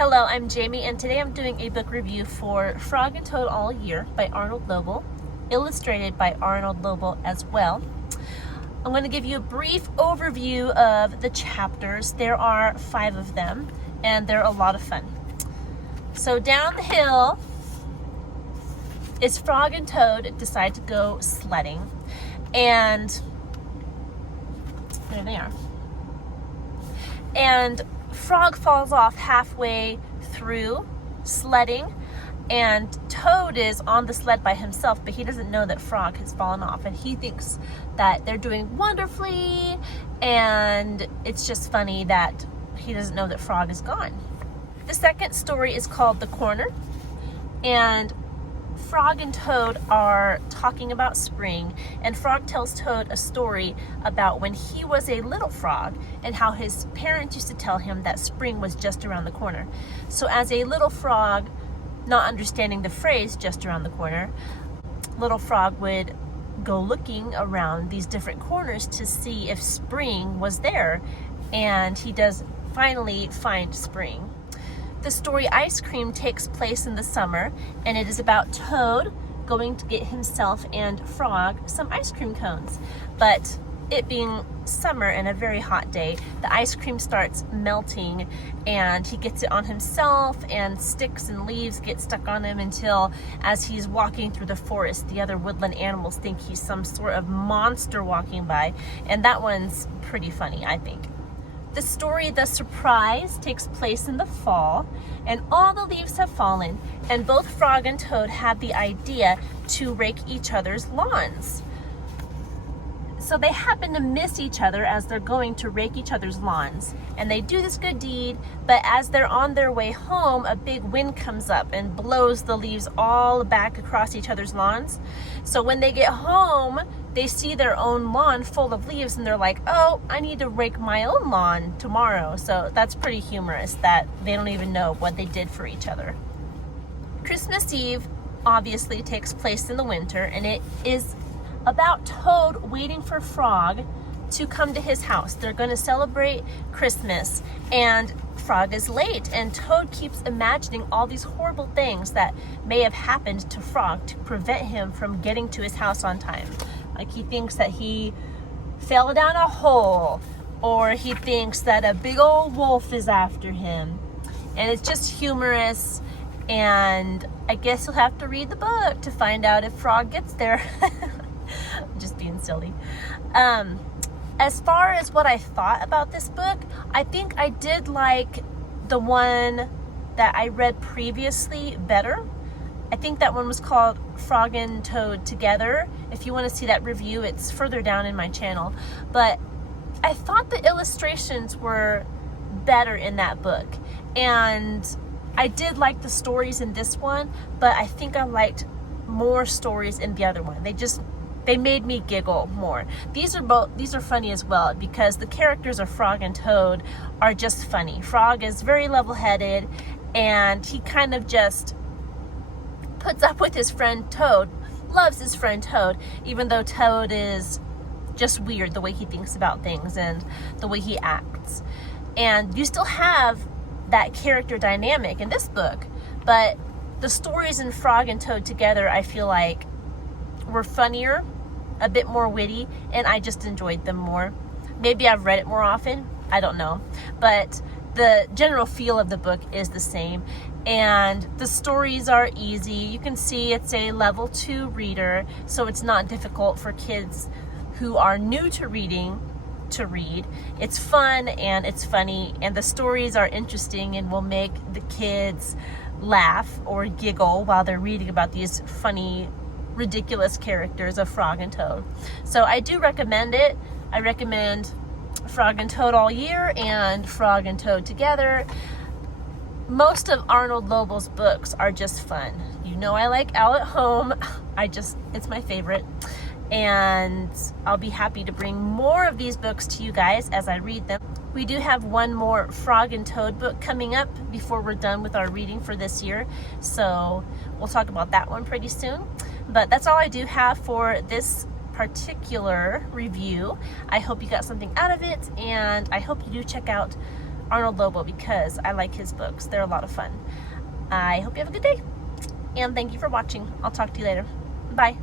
Hello, I'm Jamie, and today I'm doing a book review for Frog and Toad All Year by Arnold Lobel, illustrated by Arnold Lobel as well. I'm going to give you a brief overview of the chapters. There are 5 of them, and they're a lot of fun. So down the hill is Frog and Toad decide to go sledding, and there they are. And Frog falls off halfway through sledding, and Toad is on the sled by himself, but he doesn't know that Frog has fallen off, and he thinks that they're doing wonderfully, and it's just funny that he doesn't know that Frog is gone. The second story is called The Corner, and Frog and Toad are talking about spring, and Frog tells Toad a story about when he was a little frog and how his parents used to tell him that spring was just around the corner. So as a little frog, not understanding the phrase just around the corner, little frog would go looking around these different corners to see if spring was there, and he does finally find spring. The story Ice Cream takes place in the summer, and it is about Toad going to get himself and Frog some ice cream cones. But it being summer and a very hot day, the ice cream starts melting, and he gets it on himself, and sticks and leaves get stuck on him until, as he's walking through the forest, the other woodland animals think he's some sort of monster walking by, and that one's pretty funny, I think. The story The Surprise takes place in the fall, and all the leaves have fallen, and both Frog and Toad have the idea to rake each other's lawns. So they happen to miss each other as they're going to rake each other's lawns, and they do this good deed, but as they're on their way home, a big wind comes up and blows the leaves all back across each other's lawns. So when they get home, they see their own lawn full of leaves, and they're like, oh, I need to rake my own lawn tomorrow. So that's pretty humorous that they don't even know what they did for each other. Christmas Eve obviously takes place in the winter, and it is about Toad waiting for Frog to come to his house. They're going to celebrate Christmas, and Frog is late, and Toad keeps imagining all these horrible things that may have happened to Frog to prevent him from getting to his house on time. Like, he thinks that he fell down a hole, or he thinks that a big old wolf is after him. And it's just humorous, and I guess you'll have to read the book to find out if Frog gets there. I'm just being silly. As far as what I thought about this book, I think I did like the one that I read previously better. I think that one was called Frog and Toad Together. If you want to see that review, it's further down in my channel. But I thought the illustrations were better in that book. And I did like the stories in this one, but I think I liked more stories in the other one. They made me giggle more. These are funny as well, because the characters of Frog and Toad are just funny. Frog is very level-headed, and he kind of just puts up with his friend Toad, loves his friend Toad, even though Toad is just weird the way he thinks about things and the way he acts. And you still have that character dynamic in this book, but the stories in Frog and Toad Together, I feel like, were funnier, a bit more witty, and I just enjoyed them more. Maybe I've read it more often, I don't know, but the general feel of the book is the same, and the stories are easy. You can see it's a level 2 reader, so it's not difficult for kids who are new to reading to read. It's fun and it's funny, and the stories are interesting and will make the kids laugh or giggle while they're reading about these funny, ridiculous characters of Frog and Toad. So I do recommend it. I recommend Frog and Toad All Year and Frog and Toad Together. Most of Arnold Lobel's books are just fun. You know I like Out at Home. It's my favorite. And I'll be happy to bring more of these books to you guys as I read them. We do have one more Frog and Toad book coming up before we're done with our reading for this year. So we'll talk about that one pretty soon. But that's all I do have for this particular review. I hope you got something out of it, and I hope you do check out Arnold Lobel because I like his books. They're a lot of fun. I hope you have a good day, and thank you for watching. I'll talk to you later. Bye.